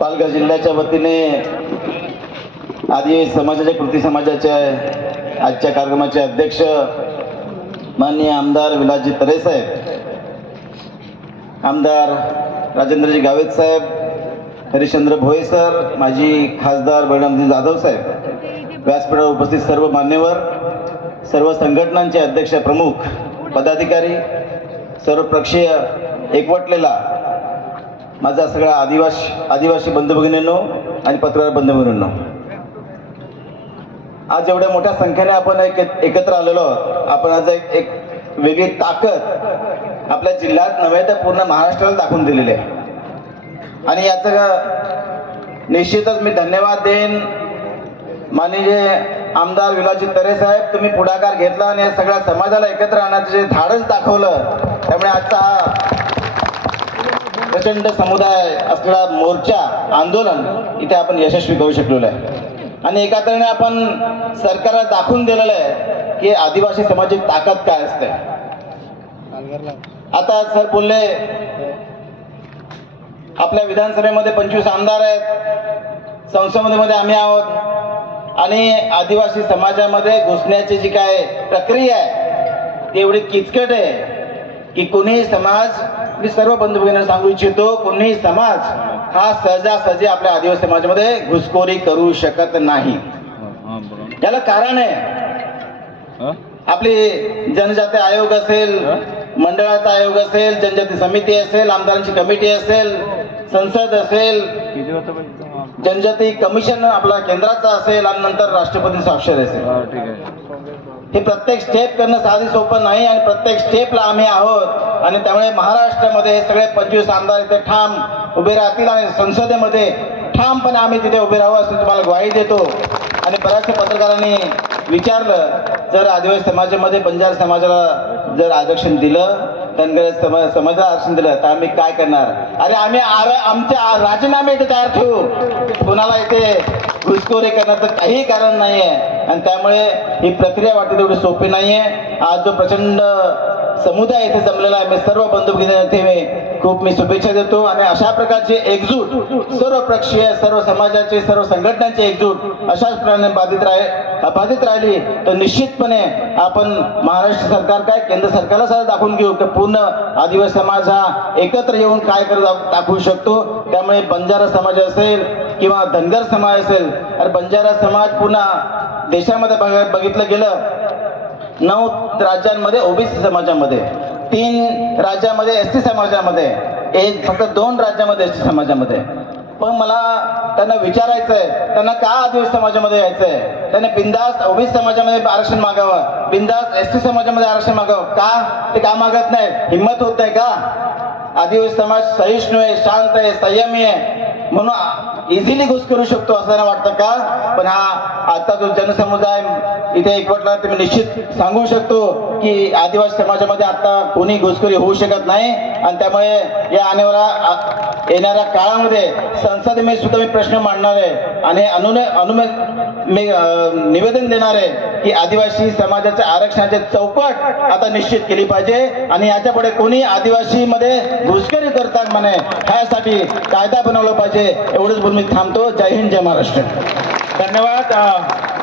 पालघर जिल्ह्याच्या वतीने आदिवासी समाजाच्या कृती समाजाच्या आजच्या कार्यक्रमाचे अध्यक्ष माननीय आमदार विलासजी तरे साहेब आमदार राजेंद्रजी गावित साहेब हरिश्चंद्र भोये सर माजी खासदार बळरामजी जाधव साहेब व्यासपीठावर उपस्थित सर्व मान्यवर सर्व संघटनांचे अध्यक्ष प्रमुख पदाधिकारी सर्वप्रक्षीय एकवटलेला माझा सगळा आदिवासी आदिवासी बंधू भगिनींनो आणि पत्रकार बंधू भगिनींनो. आज एवढ्या मोठ्या संख्येने आपण एक एकत्र आलेलो आहोत. आपण आज एक एक वेगळी ताकद आपल्या जिल्ह्यात नव्हे तर पूर्ण महाराष्ट्राला दाखवून दिलेली आहे. आणि याचं निश्चितच मी धन्यवाद देईन माननीय आमदार विलाजी तरे साहेब. तुम्ही पुढाकार घेतला आणि या सगळ्या समाजाला एकत्र आणण्याचं जे धाडस दाखवलं त्यामुळे आजचा प्रचंड समुदाय असलेला मोर्चा आंदोलन इथे आपण यशस्वी करू शकलेलो आहे. आणि एका तऱ्हेने आपण सरकारला दाखवून दिलेलं आहे की आदिवासी समाजाची ताकद काय असते. आता सर बोलले आपल्या विधानसभेमध्ये पंचवीस आमदार आहेत संसदेमध्ये आम्ही आहोत आणि आदिवासी समाजामध्ये घुसण्याची जी काय प्रक्रिया आहे ती एवढी किचकट आहे की कोणीही समाज मी सर्व बंधू भगिनींना सांगू इच्छितो कोणीही समाज हा सहजासहजी आपल्या आदिवासी समाजामध्ये घुसखोरी करू शकत नाही. याला कारण आहे. आपली जनजाती आयोग असेल मंडळाचा आयोग असेल जनजाती समिती असेल आमदारांची कमिटी असेल संसद असेल जनजाती कमिशन आपला केंद्राचा असेल आणि नंतर राष्ट्रपती स्वाक्षर असेल. हे प्रत्येक स्टेप करणं साधी सोपं नाही आणि प्रत्येक स्टेपला आम्ही आहोत. आणि त्यामुळे महाराष्ट्रामध्ये हे सगळे पंचवीस आमदार इथे ठाम उभे राहतील आणि संसदेमध्ये ठामपणे आम्ही तिथे उभे राहू असं तुम्हाला ग्वाही देतो. आणि बऱ्याचशा पत्रकारांनी विचारलं जर आदिवासी समाजामध्ये बंजारा समाजाला जर आरक्षण दिलं धनगर समाज समाजाला आरक्षण दिलं तर आम्ही काय करणार? अरे आम्ही आर आमचे राजीनामे इथे तयार ठेवू. कोणाला इथे घुसखोरी करण्याचं काही कारण नाही आहे आणि त्यामुळे ही प्रक्रिया वाटते तेवढी सोपी नाही आहे आज जो प्रचंड समुदाय इथे जमलेला आहे. मी सर्व बंधू भगिनींना खूप मी शुभेच्छा देतो. आणि अशा प्रकारचे एकजूट सर्व पक्षीय सर्व समाजाचे सर्व संघटनांची एकजूट अशाच प्रमाणे बाधित राह बाधित राहिली तर निश्चितपणे आपण महाराष्ट्र सरकार काय केंद्र सरकारला सुद्धा दाखवून घेऊ की पूर्ण आदिवासी समाज हा एकत्र येऊन काय करत दाख- दाखवू शकतो. त्यामुळे बंजारा समाज असेल किंवा धनगर समाज असेल अरे बंजारा समाज पुन्हा देशामध्ये बघितलं गेलं नऊ राज्यांमध्ये ओबीसी समाजामध्ये तीन राज्यामध्ये एस टी समाजामध्ये एक फक्त दोन राज्यामध्ये एस टी समाजामध्ये. पण मला त्यांना विचारायचं आहे त्यांना का आदिवासी समाजामध्ये यायचं आहे त्यांनी बिंदास ओबीसी समाजामध्ये आरक्षण मागावं बिंदास एस टी समाजामध्ये आरक्षण मागावं. का? ते का मागत नाही हिंमत होत नाही का? आदिवासी समाज सहिष्णू आहे शांत आहे संयमी आहे. म्हणून इझिली घुस करू शकतो असं नाही वाटतं का? पण हा आजचा जो जनसमुदाय इथे एकवटला तर मी निश्चित सांगू शकतो की आदिवासी समाजामध्ये आता कोणी घुसखोरी होऊ शकत नाही. आणि त्यामुळे या आणेवाला येणाऱ्या काळामध्ये संसदेमध्ये सुद्धा मी प्रश्न मांडणार आहे. आणि अनुने अनुमे मी निवेदन देणार आहे की आदिवासी समाजाच्या आरक्षणाचे चौकट आता निश्चित केली पाहिजे. आणि याच्यापुढे कोणी आदिवासीमध्ये घुसखोरी करतात म्हणे ह्यासाठी कायदा बनवला पाहिजे. एवढंच बोलून मी थांबतो. जय हिंद जय महाराष्ट्र. धन्यवाद.